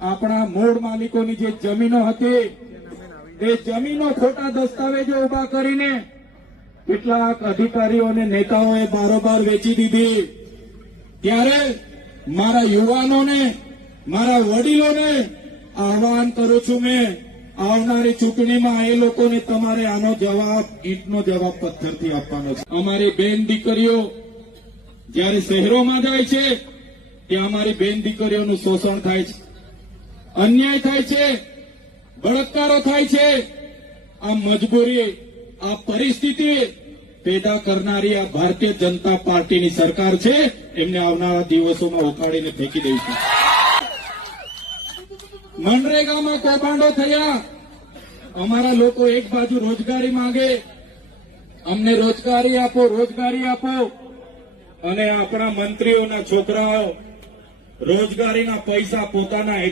આપણા મૂળ માલિકોની જે જમીનો હતી એ જમીનો ખોટા દસ્તાવેજો ઉભા કરીને કેટલાક અધિકારીઓ અને નેતાઓએ બારોબાર વેચી દીધી। ત્યારે મારા યુવાનોને, મારા વડીલોને આહવાન કરું છું મેં, આવનારી ચૂંટણીમાં એ લોકોને તમારે આનો જવાબ, ઈંટનો જવાબ પથ્થરથી આપવાનો છે। અમારી બેન દીકરીઓ જ્યારે શહેરોમાં જાય છે ત્યાં અમારી બેન દીકરીઓનું શોષણ થાય છે, અન્યાય થાય છે, બળાત્કારો થાય છે। આ મજબૂરી, આ પરિસ્થિતિ પેદા કરનારી આ ભારતીય જનતા પાર્ટીની સરકાર છે, એમને આવનારા દિવસોમાં ઉખાડીને ફેંકી દઈશું। મનરેગામાં કૌભાંડો થયા, અમારા લોકો એક બાજુ રોજગારી માંગે, અમને રોજગારી આપો, રોજગારી આપો, અને આપણા મંત્રીઓના છોકરાઓ રોજગારીના પૈસા પોતાના